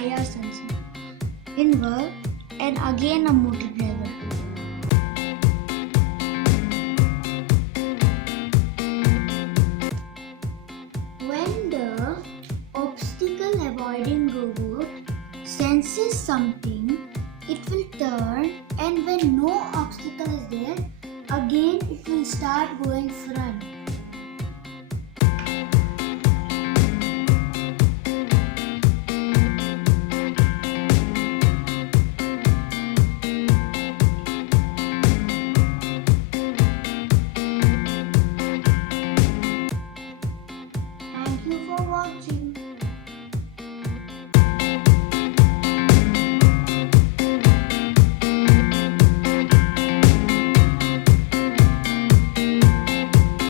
I.R sensor, invert, and again a motor driver. When the obstacle avoiding robot senses something, it will turn, and when no obstacle is there, again it will start going